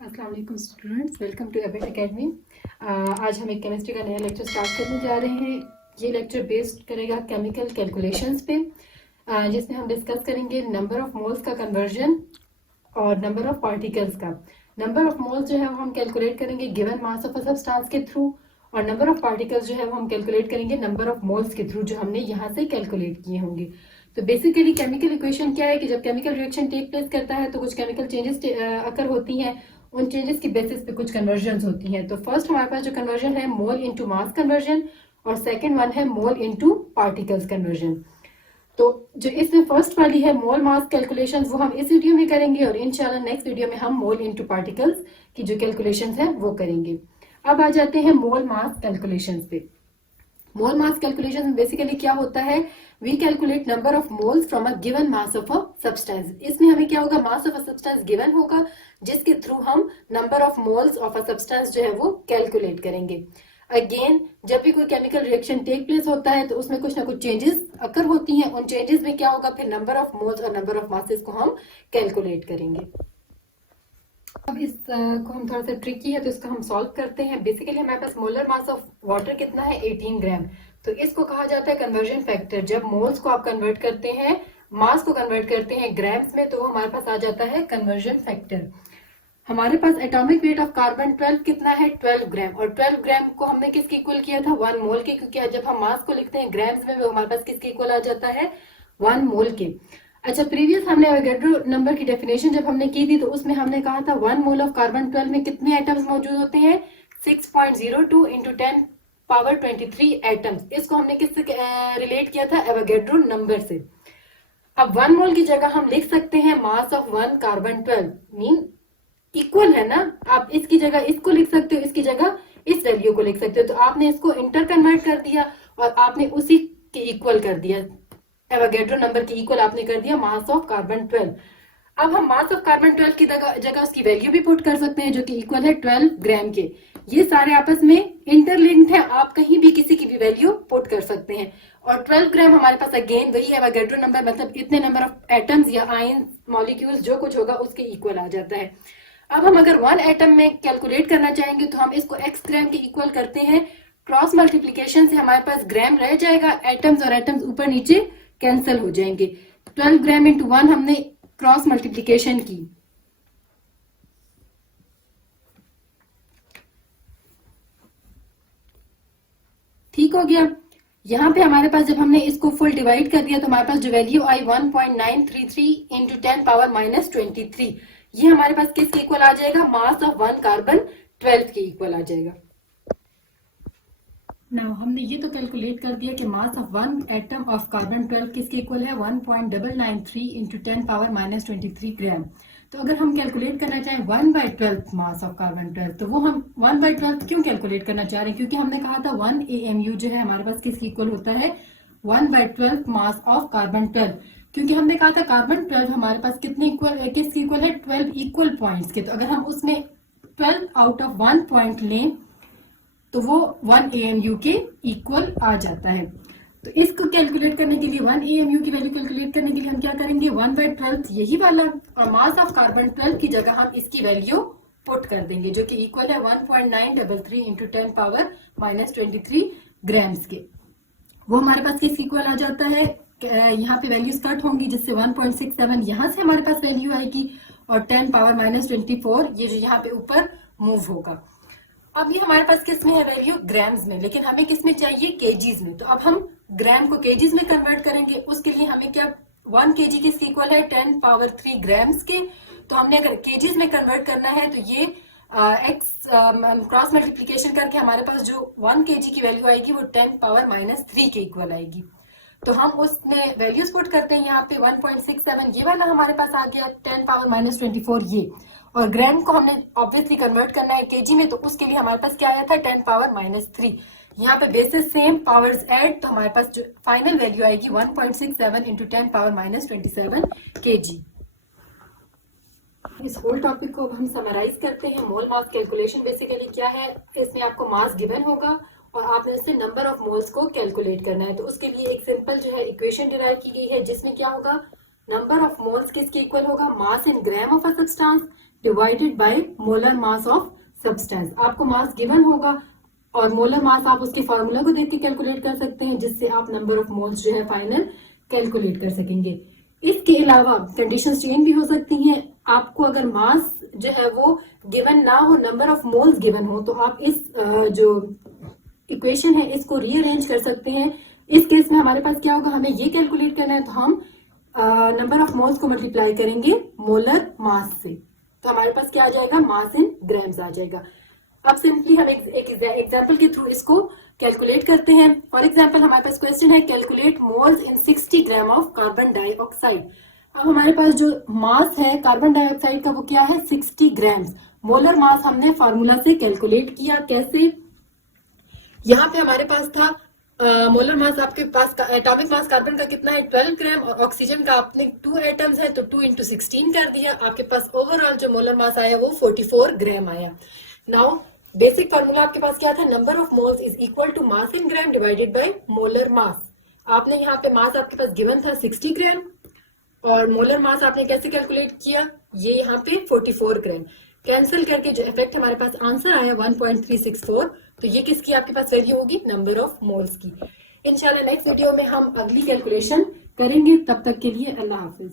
अस्सलाम वालेकुम students, welcome to एबेट एकेडमी। आज हम एक केमिस्ट्री का नया लेक्चर स्टार्ट करने जा रहे हैं। ये लेक्चर बेस्ड करेगा केमिकल कैलकुलेशंस पे, जिसमें हम डिस्कस करेंगे नंबर ऑफ मोल्स का कन्वर्जन और नंबर ऑफ पार्टिकल्स का। नंबर ऑफ मोल्स जो है वो हम कैलकुलेट करेंगे given mass of a substance के थ्रू, और नंबर ऑफ पार्टिकल्स जो है वो हम कैलकुलेट करेंगे नंबर ऑफ मोल्स के थ्रू, जो हमने यहाँ से कैलकुलेट किए होंगे। तो बेसिकली केमिकल इक्वेशन क्या है कि जब केमिकल रिएक्शन टेक प्लेस करता है तो कुछ केमिकल चेंजेस अकर होती हैं। उन चेंजेस की बेसिस पे कुछ कन्वर्जन होती हैं। तो फर्स्ट हमारे पास जो कन्वर्जन है मोल इनटू मास कन्वर्जन, और सेकंड वन है मोल इनटू पार्टिकल्स कन्वर्जन। तो जो इसमें फर्स्ट वाली है मोल मास कैलकुलेशन, वो हम इस वीडियो में करेंगे, और इंशाल्लाह नेक्स्ट वीडियो में हम मोल इनटू पार्टिकल्स की जो कैलकुलेशन है वो करेंगे। अब आ जाते हैं मोल मास कैलकुलेशन पे। मोल मास कैलकुलेशन में बेसिकली क्या होता है, we calculate number of moles from a given mass of a substance. इसमें हमें क्या होगा, mass of a substance given होगा, जिसके थ्रू हम number of moles of a substance जो है वो कैलकुलेट करेंगे। अगेन जब भी कोई केमिकल रिएक्शन टेक प्लेस होता है तो उसमें कुछ ना कुछ चेंजेस अकर होती हैं। उन चेंजेस में क्या होगा, फिर नंबर ऑफ मोल्स और नंबर ऑफ मासेस को हम कैलकुलेट करेंगे। अब इस को हम थोड़ा सा ट्रिकी है तो इसको हम सॉल्व करते हैं। बेसिकली हमारे पास मोलर मास ऑफ वाटर कितना है, 18 ग्राम। तो इसको कहा जाता है कन्वर्जन फैक्टर। जब मोल्स को आप कन्वर्ट करते हैं, मास को कन्वर्ट करते हैं ग्राम्स में, तो हमारे पास आ जाता है कन्वर्जन फैक्टर। हमारे पास एटॉमिक वेट ऑफ कार्बन 12 कितना है, 12 ग्राम। और 12 ग्राम को हमने किसके इक्वल किया था, 1 मोल के, क्योंकि जब हम मास को लिखते हैं ग्राम्स में वो हमारे पास किसके इक्वल आ जाता है, 1 मोल के। अच्छा, प्रीवियस हमने एवोगैड्रो नंबर की डेफिनेशन जब हमने की थी तो उसमें हमने कहा था 1 मोल ऑफ कार्बन 12 में कितने एटम्स मौजूद होते हैं, 6.02 इंटू 10 पावर 23 एटम्स। इसको हमने किससे रिलेट किया था, एवोगैड्रो नंबर से। अब 1 मोल की जगह हम लिख सकते हैं mass of 1 carbon 12, mean equal है ना। आप इसकी जगह इसको लिख सकते हो, इसकी जगह इस वैल्यू को लिख सकते हो। तो आपने इसको इंटर कन्वर्ट कर दिया और आपने उसी के इक्वल कर दिया, एवोगैड्रो नंबर के इक्वल आपने कर दिया मास ऑफ कार्बन 12। अब हम मास ऑफ कार्बन 12 की जगह उसकी वैल्यू भी पुट कर सकते हैं, जो कि इक्वल है 12 ग्राम के। ये सारे आपस में इंटरलिंक्ड है, आप कहीं भी किसी की भी वैल्यू पुट कर सकते हैं। और 12 ग्राम हमारे पास अगेन वही एवोगैड्रो नंबर, मतलब इतने नंबर ऑफ एटम्स या आयन मॉलिक्यूल्स जो कुछ होगा उसके इक्वल आ जाता है। अब हम अगर 1 एटम में कैलकुलेट करना चाहेंगे तो हम इसको x ग्राम के इक्वल करते हैं। क्रॉस मल्टीप्लीकेशन से हमारे पास ग्राम रह जाएगा, एटम्स और एटम्स ऊपर नीचे कैंसिल हो जाएंगे। 12 ग्राम इंटू 1 हमने क्रॉस मल्टीप्लीकेशन की, ठीक हो गया। यहाँ पे हमारे पास जब हमने इसको फुल डिवाइड कर दिया तो हमारे पास जो वैल्यू आई 1.933 इंटू 10 पावर माइनस 23, ये हमारे पास किसके इक्वल आ जाएगा, मास ऑफ 1 कार्बन 12 के इक्वल आ जाएगा। नाउ हमने ये तो कैलकुलेट कर दिया कि mass of 1 atom of carbon 12 किसके इक्वल है, 1.993 इंटू 10 पावर माइनस 23 ग्राम। तो अगर हम कैलकुलेट करना चाहें 1/12 मास ऑफ कार्बन 12, तो वो हम 1/12 क्यों कैलकुलेट करना चाह रहे हैं, क्योंकि हमने कहा था 1 AMU जो है हमारे पास किसके इक्वल होता है, 1/12 मास ऑफ कार्बन 12। क्योंकि हमने कहा था कार्बन 12 हमारे पास कितने इक्वल, किसके इक्वल है, 12 इक्वल पॉइंट्स के। तो अगर हम उसमें 12 आउट ऑफ 1 पॉइंट लें तो वो 1 AMU के इक्वल आ जाता है। तो इसको कैलकुलेट करने के लिए 1 AMU की वैल्यू कैलकुलेट करने के लिए हम क्या करेंगे, 1/12 यही वाला, और मास ऑफ कार्बन 12 की जगह हम इसकी वैल्यू पुट कर देंगे, जो कि इक्वल है 1.933 इंटू 10 पावर माइनस 23 ग्राम्स के। वो हमारे पास किस इक्वल आ जाता है, यहाँ पे वैल्यूज कट होंगी, जिससे 1.67 यहाँ से हमारे पास वैल्यू आएगी, और 10 पावर माइनस 24 ये जो यहाँ पे ऊपर मूव होगा। अब ये हमारे पास किस में है वैल्यू, ग्राम्स में, लेकिन हमें किस में चाहिए, केजीज में। तो अब हम ग्राम को केजीज में कन्वर्ट करेंगे। उसके लिए हमें क्या, 1 kg किस इक्वल है, 10 पावर 3 ग्राम्स के। तो हमने अगर केजीज में कन्वर्ट करना है तो ये एक्स क्रॉस मल्टीप्लीकेशन करके हमारे पास जो 1 kg की वैल्यू आएगी वो 10 पावर माइनस 3 के इक्वल आएगी। तो हम उसमें वैल्यूज पुट करते हैं, यहाँ पे 1.67 ये वाला हमारे पास आ गया, 10 पावर माइनस 24 ये, और ग्राम को हमने ऑब्वियसली कन्वर्ट करना है केजी में, तो उसके लिए हमारे पास क्या आया था, 10 पावर माइनस 3। यहाँ पे बेसिस सेम, पावर्स ऐड, तो हमारे पास जो फाइनल वैल्यू आएगी 1.67 इंटू 10 पावर माइनस 27 kg। इस होल टॉपिक को हम समराइज करते हैं। मोल मास कैलकुलेशन बेसिकली क्या है, इसमें आपको मास गिवन होगा और आपने उससे नंबर ऑफ मोल्स को कैलकुलेट करना है। तो उसके लिए एक सिंपल जो है इक्वेशन डिराइव की गई है, जिसमें क्या होगा, नंबर ऑफ मोल्स किसके इक्वल होगा, mass in gram of a substance divided by molar mass of substance. आपको मास गिवन होगा और मोलर मास आप उसके फॉर्मूला को देख के कैलकुलेट कर सकते हैं, जिससे आप नंबर ऑफ मोल्स जो है फाइनल कैलकुलेट कर सकेंगे। इसके अलावा कंडीशन चेंज भी हो सकती हैं। आपको अगर मास जो है वो गिवन ना हो, नंबर ऑफ मोल्स गिवन हो, तो आप इस जो इक्वेशन है इसको रीअरेंज कर सकते हैं। इस केस में हमारे पास क्या होगा, हमें ये कैलकुलेट करना है तो हम नंबर ऑफ मोल्स को मल्टीप्लाई करेंगे मोलर मास से, तो हमारे पास क्या आ जाएगा, मास इन ग्राम्स आ जाएगा। अब सिंपली हम एक एग्जांपल के थ्रू इसको कैलकुलेट करते हैं। फॉर एग्जांपल हमारे पास क्वेश्चन है calculate moles in 60 gram of carbon dioxide. अब हमारे पास जो मास है कार्बन डाइऑक्साइड का वो क्या है, 60 ग्राम्स। मोलर मास हमने फार्मूला से कैलकुलेट किया। कैसे, यहाँ पे हमारे पास था मोलर मास, आपके पास एटॉमिक मास कार्बन का कितना है 12 ग्राम और ऑक्सीजन का आपने 2 एटम्स है तो 2 into 16 कर दिया। आपके पास ओवरऑल जो मोलर मास आया वो 44 ग्राम आया। नाउ बेसिक फार्मूला आपके पास क्या था, number of moles is equal to mass in gram divided by molar mass. आपने यहाँ पे मास आपके पास गिवन था 60 ग्राम और मोलर मास आपने कैसे कैलकुलेट किया, ये यहाँ पे 44 ग्राम। कैंसिल करके जो इफेक्ट हमारे पास आंसर आया 1.364, तो ये किसकी आपके पास वैल्यू होगी, नंबर ऑफ मोल्स की। इंशाल्लाह नेक्स्ट वीडियो में हम अगली कैलकुलेशन करेंगे। तब तक के लिए अल्लाह हाफिज।